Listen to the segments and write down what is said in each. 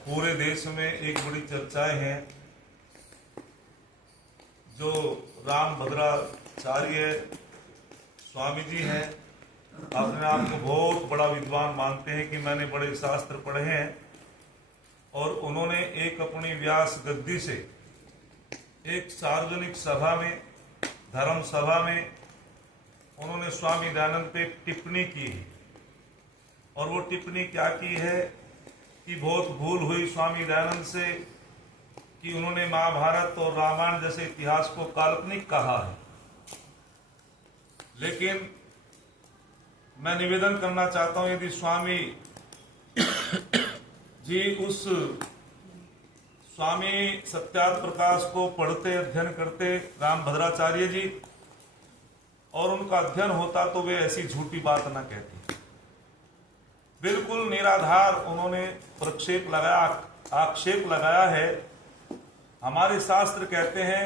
पूरे देश में एक बड़ी चर्चाएं हैं। जो राम भद्राचार्य स्वामी जी हैं, अपने आप को बहुत बड़ा विद्वान मानते हैं कि मैंने बड़े शास्त्र पढ़े हैं, और उन्होंने एक अपनी व्यास गद्दी से एक सार्वजनिक सभा में, धर्म सभा में, उन्होंने स्वामी दयानंद पे टिप्पणी की है। और वो टिप्पणी क्या की है कि बहुत भूल हुई स्वामी दयानंद से कि उन्होंने महाभारत और रामायण जैसे इतिहास को काल्पनिक कहा है। लेकिन मैं निवेदन करना चाहता हूं, यदि स्वामी जी उस स्वामी सत्यार्थ प्रकाश को पढ़ते, अध्ययन करते राम भद्राचार्य जी, और उनका अध्ययन होता, तो वे ऐसी झूठी बात न कहती। बिल्कुल निराधार उन्होंने प्रक्षेप लगाया, आक्षेप लगाया है। हमारे शास्त्र कहते हैं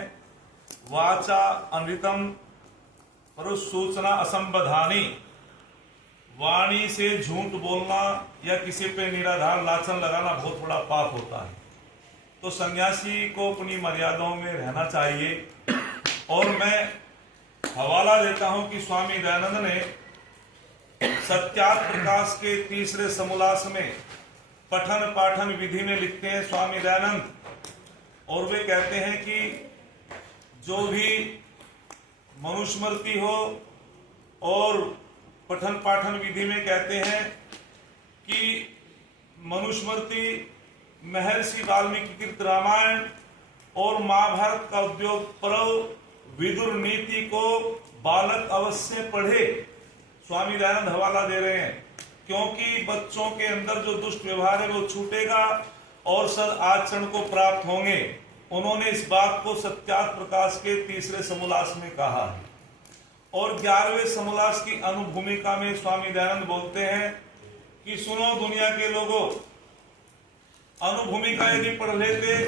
वाचा अनृतम परुसूचना असंबधानी, वाणी से झूठ बोलना या किसी पे निराधार लाछन लगाना बहुत बड़ा पाप होता है। तो सन्यासी को अपनी मर्यादाओं में रहना चाहिए। और मैं हवाला देता हूं कि स्वामी दयानंद ने सत्यार्थ प्रकाश के तीसरे समोल्लास में पठन पाठन विधि में लिखते हैं स्वामी दयानंद, और वे कहते हैं कि जो भी मनुस्मृति हो, और पठन पाठन विधि में कहते हैं कि मनुस्मृति, महर्षि वाल्मीकि कृत रामायण और महाभारत का उद्योग पर्व, विदुर नीति को बालक अवश्य पढ़े। स्वामी दयानंद हवाला दे रहे हैं, क्योंकि बच्चों के अंदर जो दुष्ट व्यवहार है वो छूटेगा और सद आचरण को प्राप्त होंगे। उन्होंने इस बात को सत्यार्थ प्रकाश के तीसरे समोल्लास में कहा है। और 11वें समोल्लास की अनुभूमिका में स्वामी दयानंद बोलते हैं कि सुनो दुनिया के लोगों, अनुभूमिका यदि पढ़ लेते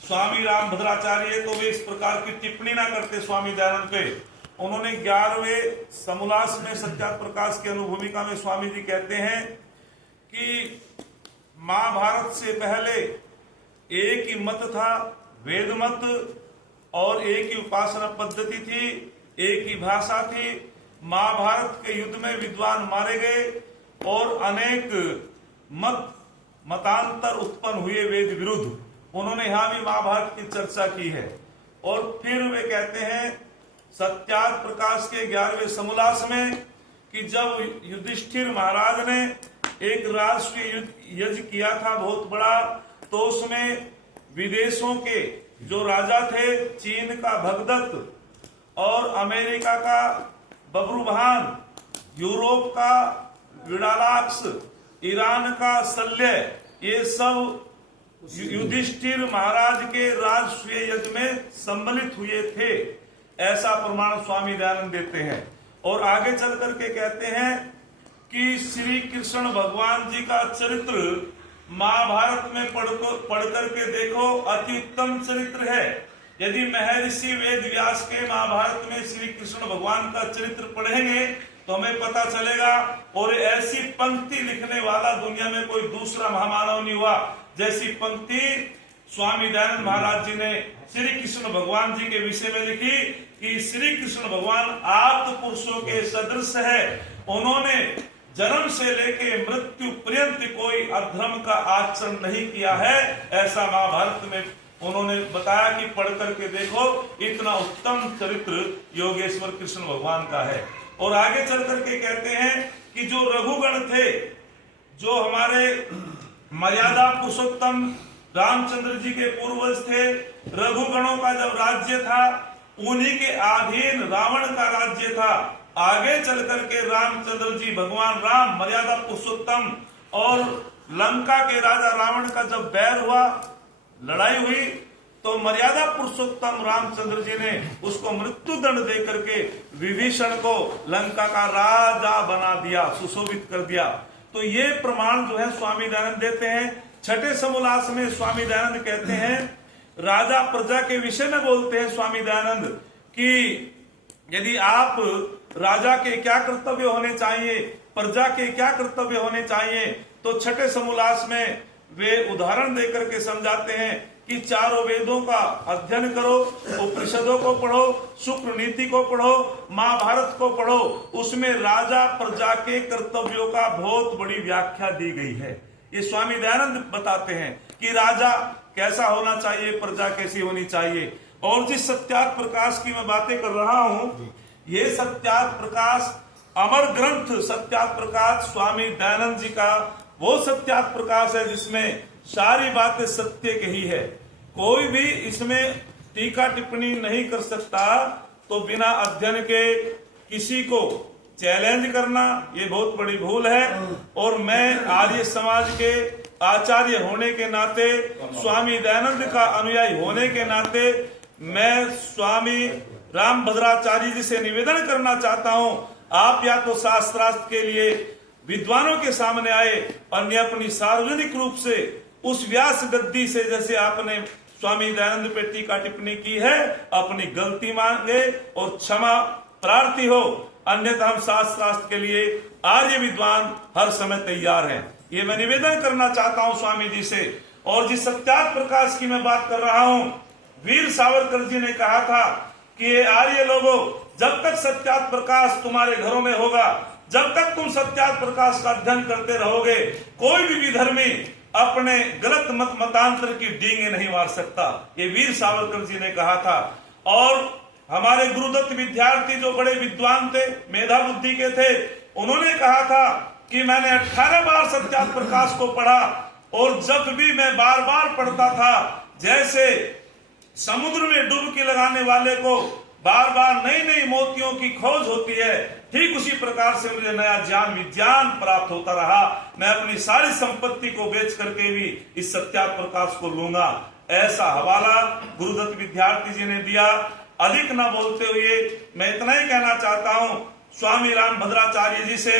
स्वामी राम भद्राचार्य तो वे इस प्रकार की टिप्पणी ना करते स्वामी दयानंद पे। उन्होंने 11वें समोल्लास में सत्यार्थ प्रकाश की अनुभूमिका में स्वामी जी कहते हैं कि महाभारत से पहले एक ही मत था, वेद मत, और एक ही उपासना पद्धति थी, एक ही भाषा थी। महाभारत के युद्ध में विद्वान मारे गए और अनेक मतांतर उत्पन्न हुए वेद विरुद्ध। उन्होंने यहां भी महाभारत की चर्चा की है। और फिर वे कहते हैं सत्यार्थ प्रकाश के 11वें समोल्लास में कि जब युधिष्ठिर महाराज ने एक राष्ट्रीय यज्ञ किया था बहुत बड़ा, तो उसमें विदेशों के जो राजा थे, चीन का भगदत्त और अमेरिका का बब्रुभान, यूरोप का विडालाक्स, ईरान का शल्य, ये सब युधिष्ठिर महाराज के राष्ट्रीय यज्ञ में सम्मिलित हुए थे। ऐसा प्रमाण स्वामी दयानंद देते हैं। और आगे चल करके कहते हैं कि श्री कृष्ण भगवान जी का चरित्र महाभारत में पढ़ करके देखो, अति उत्तम चरित्र है। यदि महर्षि वेद व्यास के महाभारत में श्री कृष्ण भगवान का चरित्र पढ़ेंगे तो हमें पता चलेगा। और ऐसी पंक्ति लिखने वाला दुनिया में कोई दूसरा महामानव नहीं हुआ जैसी पंक्ति स्वामी दयानंद महाराज जी ने श्री कृष्ण भगवान जी के विषय में लिखी कि श्री कृष्ण भगवान आप्त पुरुषों के सदृश है। उन्होंने जन्म से लेके मृत्यु पर्यंत कोई अधर्म का आचरण नहीं किया है, ऐसा महाभारत में उन्होंने बताया कि पढ़ करके देखो, इतना उत्तम चरित्र योगेश्वर कृष्ण भगवान का है। और आगे चल करके कहते हैं कि जो रघुगण थे, जो हमारे मर्यादा पुरुषोत्तम रामचंद्र जी के पूर्वज थे, रघुगणों का जब राज्य था उन्हीं के अधीन रावण का राज्य था। आगे चल करके रामचंद्र जी, भगवान राम मर्यादा पुरुषोत्तम, और लंका के राजा रावण का जब बैर हुआ, लड़ाई हुई, तो मर्यादा पुरुषोत्तम रामचंद्र जी ने उसको मृत्यु दंड दे करके विभीषण को लंका का राजा बना दिया, सुशोभित कर दिया। तो ये प्रमाण जो है स्वामी दयानंद देते हैं। छठे समोल्लास में स्वामी दयानंद कहते हैं, राजा प्रजा के विषय में बोलते हैं स्वामी दयानंद कि यदि आप राजा के क्या कर्तव्य होने चाहिए, प्रजा के क्या कर्तव्य होने चाहिए, तो छठे समोल्लास में वे उदाहरण देकर के समझाते हैं कि चारों वेदों का अध्ययन करो, उपनिषदों को पढ़ो, शुक्र नीति को पढ़ो, महाभारत को पढ़ो। उसमें राजा प्रजा के कर्तव्यों का बहुत बड़ी व्याख्या दी गई है। ये स्वामी दयानंद बताते हैं कि राजा कैसा होना चाहिए, प्रजा कैसी होनी चाहिए। और जिस सत्यार्थ प्रकाश की मैं बातें कर रहा हूं, ये सत्यार्थ प्रकाश अमर ग्रंथ सत्यार्थ प्रकाश स्वामी दयानंद जी का वो सत्यार्थ प्रकाश है जिसमें सारी बातें सत्य की ही है। कोई भी इसमें टीका टिप्पणी नहीं कर सकता। तो बिना अध्ययन के किसी को चैलेंज करना ये बहुत बड़ी भूल है। और मैं आर्य समाज के आचार्य होने के नाते, स्वामी दयानंद का अनुयायी होने के नाते, मैं स्वामी रामभद्राचार्य जी से निवेदन करना चाहता हूं, आप या तो शास्त्रार्थ के लिए विद्वानों के सामने आए, अन्य अपनी सार्वजनिक रूप से उस व्यास गद्दी से, जैसे आपने स्वामी दयानंद पे टीका टिप्पणी की है, अपनी गलती मांगे और क्षमा प्रार्थी हो। अन्यथा हम शास्त्रार्थ के लिए आर्य विद्वान हर समय तैयार हैं। ये मैं निवेदन करना चाहता हूं स्वामी जी से। और जिस सत्यार्थ प्रकाश की मैं बात कर रहा हूं, वीर सावरकर जी ने कहा था कि ये आर्य लोगों, जब तक सत्यार्थ प्रकाश तुम्हारे घरों में होगा, जब तक तुम सत्यार्थ प्रकाश का अध्ययन करते रहोगे, कोई भी विधर्मी अपने गलत मतांतर की डींगे नहीं मार सकता। ये वीर सावरकर जी ने कहा था। और हमारे गुरुदत्त विद्यार्थी जो बड़े विद्वान थे, मेधा बुद्धि के थे, उन्होंने कहा था कि मैंने 18 बार सत्यार्थ प्रकाश को पढ़ा और जब भी मैं बार बार पढ़ता था, जैसे समुद्र में डुबकी लगाने वाले को बार बार नई नई मोतियों की खोज होती है, ठीक उसी प्रकार से मुझे नया ज्ञान विज्ञान प्राप्त होता रहा। मैं अपनी सारी संपत्ति को बेच करके भी इस सत्यार्थ प्रकाश को लूंगा। ऐसा हवाला गुरुदत्त विद्यार्थी जी ने दिया। अधिक न बोलते हुए मैं इतना ही कहना चाहता हूं स्वामी रामभद्राचार्य जी से